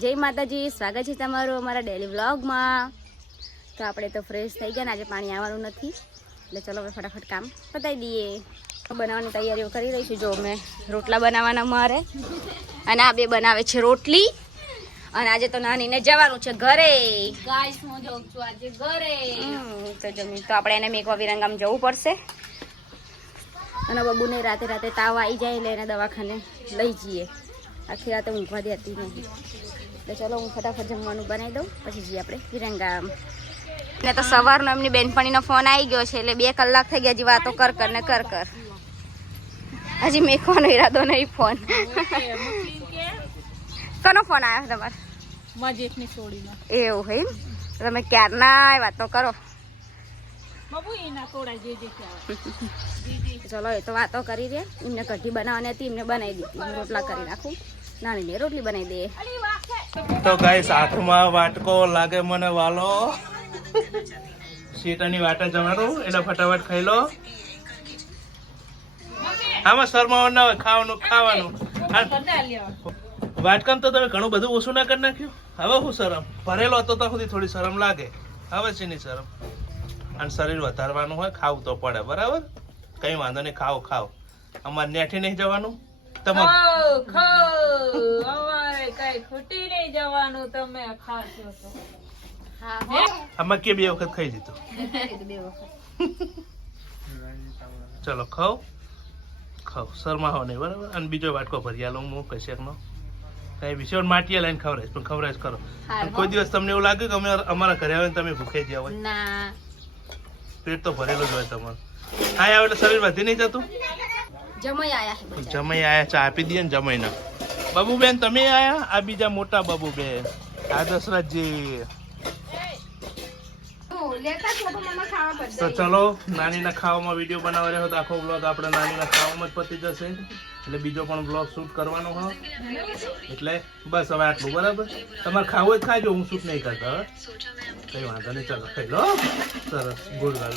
જય માતાજી, સ્વાગત છે તમારું અમારા ડેલી વ્લોગમાં। તો આપણે તો ફ્રેશ થઈ ગયા ને, આજે પાણી આવવાનું નથી એટલે ચલો હવે ફટાફટ કામ પતાવી દઈએ। બનાવવાની તૈયારીઓ કરી રહી છું। જો મેં રોટલા બનાવવાના મારે અને આ બે બનાવે છે રોટલી। અને આજે તો નાનીને જવાનું છે ઘરે। ગાઈસ હું જાઉં છું આજે ઘરે। તો જમી તો આપણે એને મેકવા વિરંગામ જવું પડશે અને બબુને રાતે તાવ આવી જાય એટલે એને દવાખાને લઈ જઈએ। આખી રાતે ઊંઘવા દેતી નહીં એટલે ચલો હું ફટાફટ જમવાનું બનાવી દઉં પછી જઈએ આપણે વિરંગામ। ને તો સવારનો એમની બેનપણીનો ફોન આવી ગયો છે એટલે 2 કલાક થઈ ગયા, હજી વાતો કર હજી મેકવાનો ઈરાદો નહીં। ફોન કોનો ફોન આવ્યો તમારે? મજેકની સોડીમાં એવું હે તમે ક્યારના વાતો કરો? બાબુ એના થોડા જે ચલો એ તો વાતો કરી દે। એમને કઢી બનાવવાની હતી, એમને બનાવી દીધી। રોટલા કરી નાખું, નાની રોટલી બનાવી દે। તો ગાઈસ હાથમાં વાટકો લાગે મને વાલો, સીટાની વાટે જવાનું એટલે ફટાફટ ખાઈ લો। આમાં શરમાવાનું ના હોય, ખાવાનું વાટકામ તો તમે ઘણું બધું ઓછું ના કરી નાખ્યું। હવે શું શરમ? ભરેલો હતો તો સુધી થોડી શરમ લાગે, હવે છે નહીં શરમ। અને શરીર વધારવાનું હોય, ખાવું તો પડે, બરાબર? કઈ વાંધો નહીં, ખાઓ। અમારે નેઠી નહીં જવાનું, અમારે કઈ ખૂટી નહીં જવાનું, તમે ખાશો તો। આમાં કે 2 વખત ખાઈ દીધું। ચલો ખાઓ, શરમાવો નહીં, બરાબર? અને બીજો વાટકો ભરી આલો હું કશેક નો કઈ વિષય માટીએ લઈને ખવડાવીશ, પણ ખવડાવીશ કરો। કોઈ દિવસ તમને એવું લાગે કે અમે અમારા ઘરે આવે તમે ભૂખે ગયા હોય? ના, પેટ તો ભરેલું જ હોય તમારું। હા આવે એટલે શરીર વધી નહીં જતું? જમાઈ આયા ચા આપી દઈએ ને જમાઈ ના। બાબુબેન તમે આયા? આ બીજા મોટા બાબુબેન, આ દશરથજી। તો ચલો નાનીના ખાવામાં વિડીયો બનાવવા રહ્યો તો આખો બ્લોગ આપણે નાનીના ખાવામાં જ પતી જશે, એટલે બીજો પણ બ્લોગ શૂટ કરવાનો હોય એટલે બસ હવે આટલું, બરાબર? તમારે ખાવું જ ખાજો, હું શૂટ નહીં કરતા। હવે કઈ વાંધો નહીં, ચાલો ખાઈ લો। સરસ, ગુડ ગાલ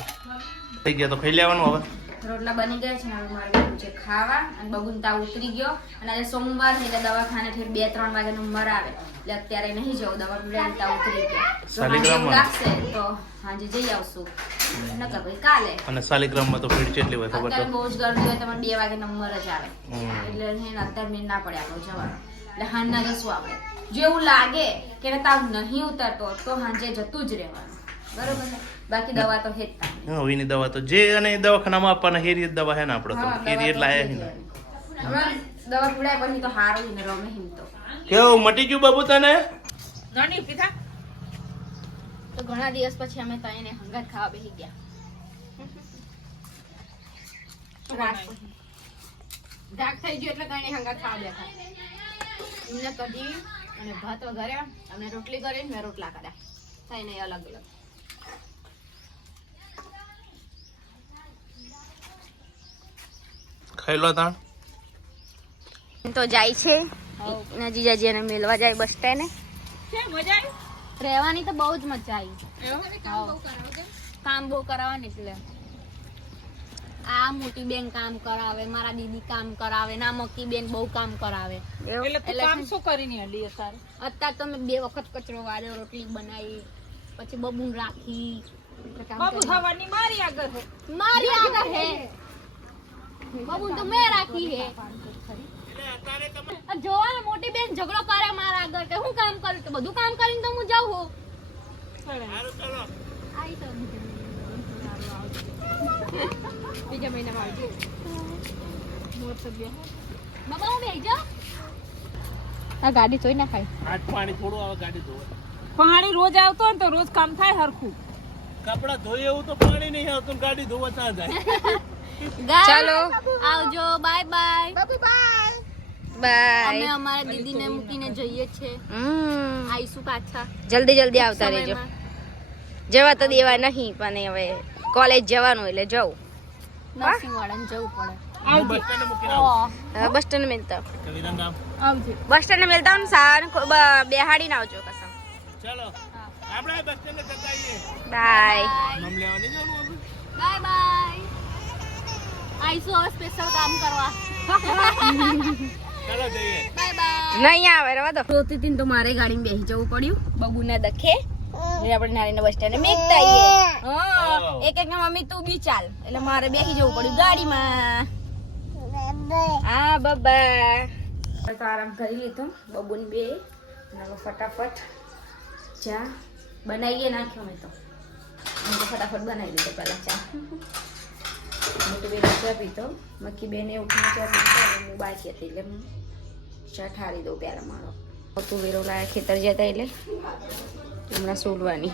થઈ ગયા તો ખાઈ લેવાનું। હવે રોટલા બની ગયા છે ને, હવે મારે બેઠું છે ખાવા। અને બબુન તાવ ઉતરી ગયો અને આજે સોમવાર છે એટલે દવાખાનેથી 2-3 વાગ્યાનો નંબર આવે એટલે અત્યારે નહીં જવું, દવા લઈને તાવ ઉતરી ગયો। લાગશે તો હાજે જઈ આવશું, નકર ભાઈ કાલે। અને શાલિગ્રામમાં તો ભીડ કેટલી હોય ખબર? અત્યારે બહુ જ ગરમી હોય, તમારે 2 વાગે નંબર જ આવે એટલે અત્યારે મેં ના પડે આપણો જવાનો, એટલે હાંજના જશું આપણે। જો એવું લાગે કે તાવ નહીં ઉતરતો તો હાંજે જતું જ રહેવાનું, બરોબર છે? બાકી દવા તો હેતા હવેની દવા તો જે અને દવાખાનામાં આપવાના હેરી દવા હે ને, આપણે તો હેરી એટલે આયા હે ને। દવા પીડાય પછી તો હારું ને રમે હિમ તો કેવું મટી ગયું બાબુ તને? નાની પીધા તો ઘણા દિવસ પછી અમે તો એને હંગાત ખાવા બેસી ગયા। ધાક થઈ ગયું એટલે કઈ હંગાત ખાવા બેઠા। એમને કઢી અને ભાત વઘાર્યા, અમને રોટલી કરી, મેં રોટલા કર્યા, થઈ નહીં અલગ અલગ। ખાઈ લો તાણ તો જાય છે જીજાજી એને મેલવા જાય બસ સ્ટેન્ડે। મજા આવી રહેવાની તો બહુ જ મજા આવી। કામ બહુ કરાવવાની એટલે આ મોટી બેન કામ કરાવે, મારા દીદી કામ કરાવે, ના મકી બેન બહુ કામ કરાવે। એટલે તું કામ શું કરીને હલી અત્યારે? અત્યારે તો મેં 2 વખત કચરો વાળ્યો, રોટલી બનાવી, પછી બબુન રાખી। બાબુ થવાની મારી આગળ હે, હે બબુન તો મેં રાખી હે। જોવા મોટી બેન ઝઘડો કરે મારા આગળ કે હું કામ કરું, તો બધું કામ કરીને તો હું જાઉં। બીજા મહિનામાં આવજો બાબા, હું બેસી જાઉં। આ ગાડી ધોઈ ના ખાય, આટ પાણી થોડું આવે, ગાડી ધોવે પાણી રોજ આવતો હોય ને તો રોજ કામ થાય હરખું। કપડા ધોઈએ એવું તો પાણી નહીં આવતું, ગાડી ધોવા ત્યાં જાય। ચાલો આવજો, બાય બાય બાય। અમે અમારા દીદીને મૂકીને જઈએ છે, આવીશું પાછા જલ્દી આવતા રહેજો। જવા તો દેવા નહીં પણ હવે કોલેજ જવાનું એટલે જવું, નર્સિંગ વાળાને જવું પડે। બસ સ્ટેન્ડ મિલતા બસ સ્ટેન્ડ મિલતા બેહાડી ના આવજો કસમ। ચલો આપણે બસ સ્ટેન્ડ જતા આવીએ। બાય નામ લેવાની જવાનું બાય। આવીશું હવે સ્પેશિયલ કામ કરવા। નહીં આવે રવા દો. રોતી હતી ને તો મારે ગાડીમાં બેસી જવું પડ્યું બબુના દખે. એટલે આપણે નારીના બસ સ્ટેન્ડે મેકતા આવીએ. હા એક એક મમ્મી તું બી ચાલ એટલે મારે બેસી જવું પડ્યું ગાડીમાં. હા બાબા તો આરામ કરી લીધો બબુની બે. હવે ફટાફટ ચા બનાવીએ નાખ્યો મેં તો ફટાફટ બનાવી લીધો પહેલા ચા. મોટી બેન ચા પીતો મક્કી બેને ઉઠીને ચા પીતો હું બાકી હતી એટલે હું ચા ઠારી દઉં પહેલાં મારો. તુવેરો લાયા ખેતર જતા એટલે હમણાં સોલવાની.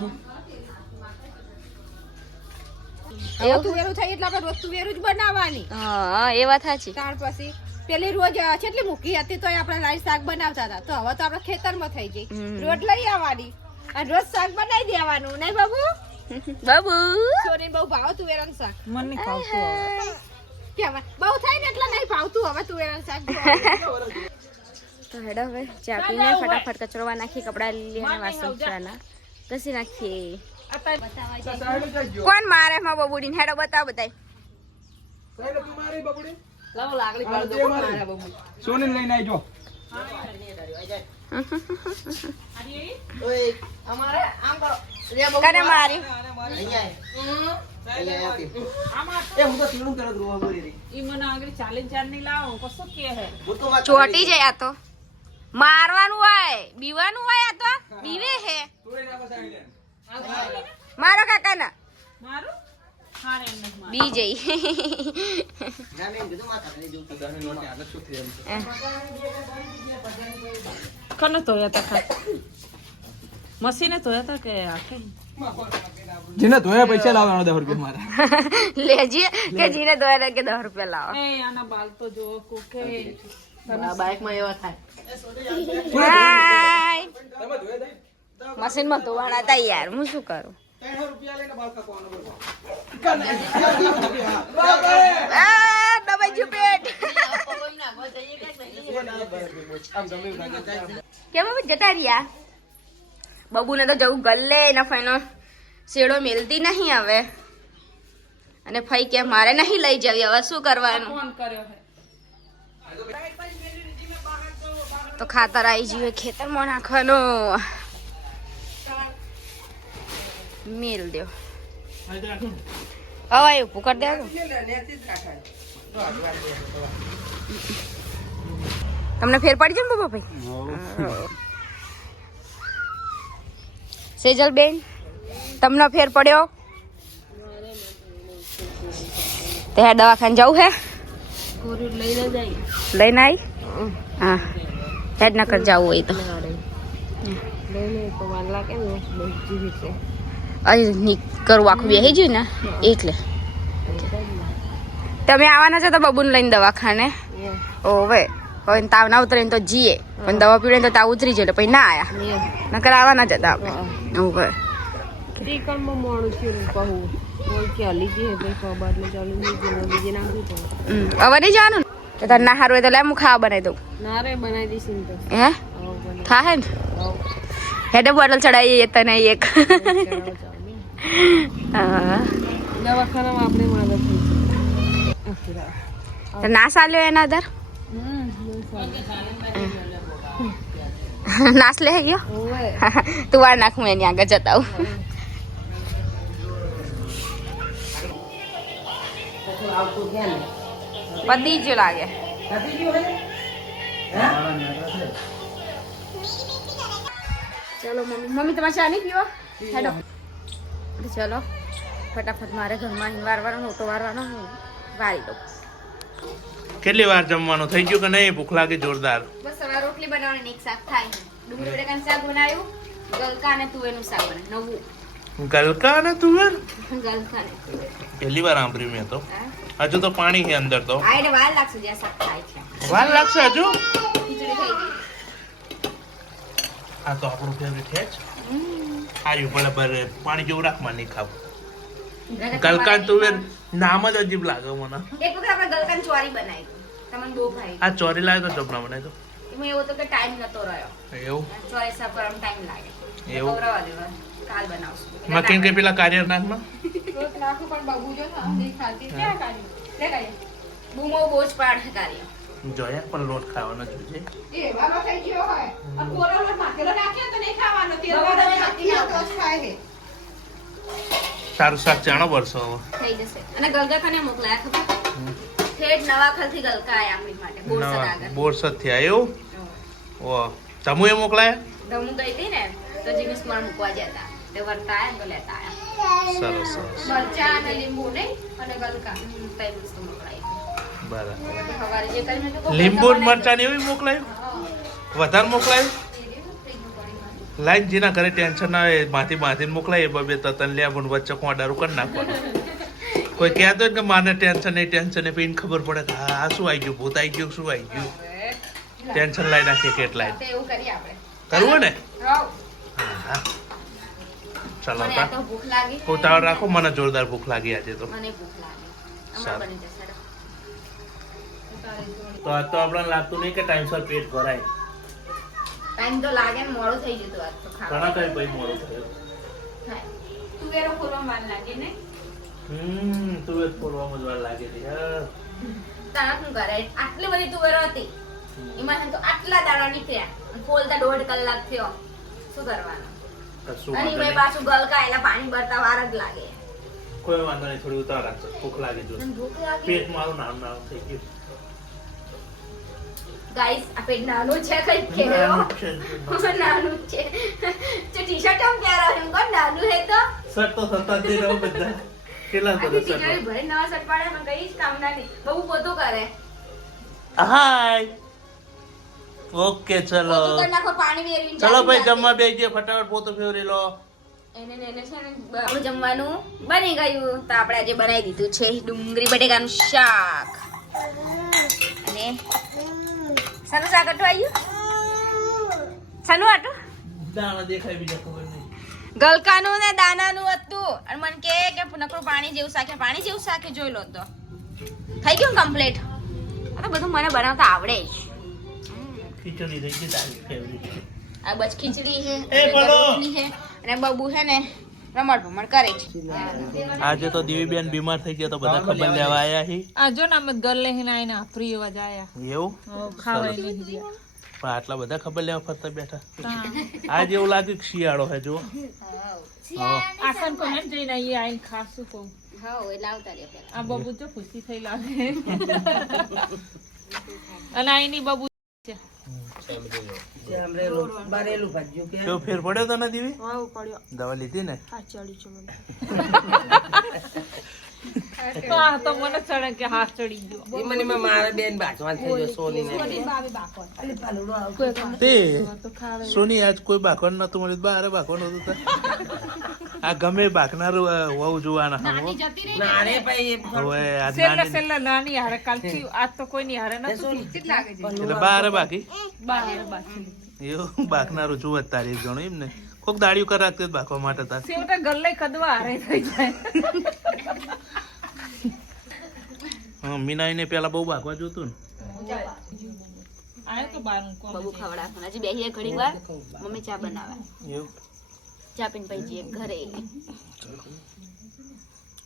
તુવેરું થાય એટલે આપણે રોજ તુવેરું જ બનાવવાની. હા એ વાત સાચી. ત્યાર પછી પેલી રોજ કેટલી મૂકી હતી તો આપણે લાઈ શાક બનાવતા હતા તો હવે તો આપણે ખેતરમાં થઈ જઈ રોજ લઈ આવવાની અને રોજ શાક બનાવી દેવાનું નહીં બાબુ. બાબુ સોની બહુ ભાવ તુવેરાનું શાક. મને નહીં ભાવતું કેમ બહુ થાય ને એટલે નહીં ભાવતું હવે તુવેરાનું શાક. તો હેડો હવે ચા પીને ફટાફટ કચરોવા નાખી કપડા લીલી અને વાસણ કચરાના ઘસી નાખીએ. કોણ મારે માં બબુડી હેડો બતાવ બતાય. સોને લઈને આવજો. કને માર્યું ચોટી જાય આ તો મારવાનું હોય બીવાનું હોય આ તો બીવે હે મારો કાકા ના બી જઈ. કને ધોયા હતા મશીને ધોયા હતા કે આખે જેને ધોયા પૈસા લાવવાનો 10 રૂપિયા મારા લેજીએ કે જીને દોરા કે 10 રૂપિયા લાવો. એ આના બાલ તો જો કોકે બાઇક માં એવા થાય. મશીન માં ધોવાના હતા યાર હું શું કરું. 300 રૂપિયા લઈને બાલ કાપવાનો બોલો. દબાઈ ગયું પેટ. કેમ હવે જતા રહ્યા બબુને તો જવું ગલ્લે એના ફાઈનો શેડો મેલતી નહીં હવે અને ફઈ કે મારે નહીં લઈ જવી હવે શું કરવાનું. ફોન કર્યો હે તો ખાતર આવી ગયું ખેતરમાં નાખવાનો મેલ દો હવે ઉભું કરી દે. તમને ફેર પડી જાય ને બાબા ભાઈ. સેજલ બેન તમને ફેર પડ્યો તે દવાખાને જવું હે લઈને આવી. હા હેડ નકર જવું હોય તો કરવું આખું બેસી ગયું ને એટલે તમે આવવાના છો તો બબુને લઈને દવાખાને. ઓવે હવે તાવ ના ઉતરે તો જીએ પણ દવા પીડે તો તાવ ઉતરી જાય પછી ના આયા નકર આવવાના જ હતા આપણે. ઓવે હવે નહીં જવાનું ને તાર ના સારું હોય તો લે હું ખાવા બનાવી દઉં. હે ખા હે ને હેડે બોટલ ચડાવીએ તને એક. ના ચાલ્યો એના આધાર નાસ લે ગયો તું વાર નાખું એની આગળ જતા આવું. પતી જ લાગે. ચલો મમ્મી તમારે ચા નહીં પીવો હેડો ચલો ફટાફટ મારે ઘરમાં વારવાનો ઓટો વારવાનો વારી દઉં. કેટલી વાર જમવાનું થઈ ગયું કે નહીં? ભૂખ લાગે જોરદાર. બસ હવે રોટલી બનાવવાની એક શાક થાય. ડુંગળી બટાકાનું શાક બનાવ્યું ગલકા અને તુવેરનું શાક બનાવ્યું નવું. ગલકા અને તુવેર ગલકા ને તુવેર પહેલી વાર સાંભળ્યું મેં તો. હજુ તો પાણી છે અંદર તો. આ એટલે વાર લાગશે જ્યાં શાક થાય છે. વાર લાગશે હજુ. ખીચડી થઈ ગઈ. આ તો આપણું ફેવરેટ છે જ. સારું બરાબર પાણી જેવું રાખવા નહીં ખાવું. ગલકા તુવેર નામ જ અજીબ લાગે મને. એક વખત આપણે ગલકાની ચોરી બનાવી તમને બહુ ભાઈ. આ ચોરી લાગે તો ચોપડા બનાવી દો. એમાં એવું તો કે ટાઈમ નતો રહ્યો. એવું ચોરી સાફ કરવામાં ટાઈમ લાગે. એવું ખવડાવવા દેવા કાલ બનાવશું. મકીન કે પેલા કાર્યનાથમાં નાખું પણ બાબુ જો ને ખાતી ક્યાં કાઢી લે કાઢી બૂમો બહુ જ પાડ કાર્ય જોયા પણ લોટ ખાવાનો જોઈએ. એ વાલો થઈ ગયો હોય આ કોરો લોટ નાખેલો નાખ્યો તો નહીં ખાવાનો તેલ વાળો નાખ્યો તો જ ખાય છે. તારું શાક જાણો વર્ષો હવે. થઈ જશે. અને ગલકા ખાને મોકલાયા ખબર ઠેઠ નવાખલથી ગલકા આયા આપણી માટે બોરસદ આગળ. બોરસદ થી આવ્યો. ઓ તમુએ મોકલાયા. હું ગઈ હતી ને તો જીમીસ માં મૂકવા જતા તે વર્તા આયા તો લેતા આયા. સરસ સરસ મરચાં અને લીંબુ નહીં અને ગલકા કઈ વસ્તુ મોકલાઈ બરાબર. સવારે જે કરીને તો લીંબુ ને મરચાં ને એવું મોકલાયું. વધારે મોકલાયું. લાઈન જેના ઘરે ટેન્શન ના હોય માથી મોકલાય બે તતન લે પણ વચ્ચે કોડારું કરી નાખવાનું. કોઈ કહેતો હોય કે માને ટેન્શન નહીં પીને ખબર પડે કે હા આ શું આવી ગયું ભૂત આવી ગયું શું આવી ગયું ટેન્શન લાઈ નાખીએ કેટલાય તો એવું કરીએ આપણે. કરવું ને. રાવ હા ચાલો મને આ તો ભૂખ લાગી ઉતાવળ રાખો મને જોરદાર ભૂખ લાગી આજે તો. મને ભૂખ લાગી સારું. હમણાં બની જશે હેડો. તો આજ તો આપણને લાગતું નહીં કે ટાઈમસર પેટ ભરાય. ટાઈમ તો લાગે ને મોડું થઈ જતું આજ તો ખાવા ઘણા કઈ ભાઈ મોડું થયું. થાય. તુવેરો ખોલવામાં વાર લાગે ને તું એ ફોડવામાં જ વાર લાગી હતી હા. તારા શું કરે આટલી બધી તુવેરો હતી એમાં તો આટલા દાડા નીકળ્યા અને ખોલતા 1.5 કલાક થયો શું કરવાનું કશું અને વાંધો એમાં નહીં. પાછું ગલકા એના પાણી ભરતા વાર જ લાગે કોઈ વાંધો નહીં થોડી ઉતાર રાખજો ભૂખ લાગી જો અને ભૂખ લાગી પેટ મારું નામ થઈ ગયું. ગાઈસ આ પેટ નાનું છે કઈ કેવો નાનું છે જો ટી-શર્ટ આમ પહેરા છે કોણ નાનું હે તો શર્ટ તો થતા જ નહીં રહો બધા. કેટલા આખી બધા તિજોરી શર્ટ. ભરી નવા શર્ટ પાડે પણ કઈ જ કામના નહીં બહુ પોતું કરે હાય ઓકે ચલો પોતું કરી નાખો પાણી વેરવીને ચલો ચાલી ભાઈ જાતે. જમવા બેસી જઈએ ફટાફટ પોતું ફેવરી લો. એને છે ને આપણું જમવાનું બની ગયું તો આપણે આજે બનાવી દીધું છે ડુંગળી બટેકાનું શાક અને સાનું શાક આટું આવ્યું સાનું આટું દાણા દેખાય બીજા ખબર નહીં. ગલકાનું ને દાનાનું હતું અને મને કે નકરું પાણી જેવું શાકે જોઈ લો તો થઈ ગયું કમ્પ્લીટ આ તો બધું મને બનાવતા આવડે જ ખીચડી થઈ ગઈ તારી ફેવરિટ. આ બસ ખીચડી છે એ બોલો. રોટલી છે અને બબુ છે ને રમણ ભમણ કરે છે આજે તો દેવીબેન બીમાર થઈ ગયા તો બધા ખબર લેવા આયા હી. આ જો ના મત ગર લઈને આઈને ફ્રી એવા જાયા એવું ખાવાય સરસ. નહીં ગયા પણ આટલા બધા ખબર લેવા ફરતા બેઠા આજે એવું લાગ્યું કે શિયાળો હે જો. આસન પર હેમ જઈને આઈએ આઈને ખાશું કહું હા એ લાવતા રહ્યો પેલા આ બબુ તો ખુશી થઈ લાગે અને આઈની બબુ છે કેવો ફેર પડ્યો તને દીવી વાવ પડ્યો દવા લીધી ને આ ચડી ચડી તો મને ચડે કે હાથ ચડી ગયો તે સોની આજ કોઈ બાકવાનું નતું મળ્યું બારે બાકવાનું હતું તો. આ ગમે બાકનારું વહુ જોવાના હવે આજ સેલ્લા નાની સેલ્લા નાની હારે કાલથી આજ તો કોઈ ની હારે નથી લાગે છે એટલે બારે બાકી બહાર બાકી એવું બાકનારું જુઓ જ તારી એક જણું એમ ને કોક દાડિયું કર રાખते બાકવા માટે તાર સેવટા ગલ્લે કદવા હારે થઈ જાય હા મીનાઈને પેલા બહુ બાકવા જોતું ને. આયો તો બારું કોમ બબુ ખવડાવવાનું હજી બેહીએ ઘડી વાર મમ્મી ચા બનાવે એવું ચા પીને પછી જઈએ ઘરે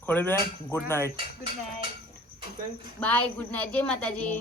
ખોળી બેન good night. Bye good night જય માતાજી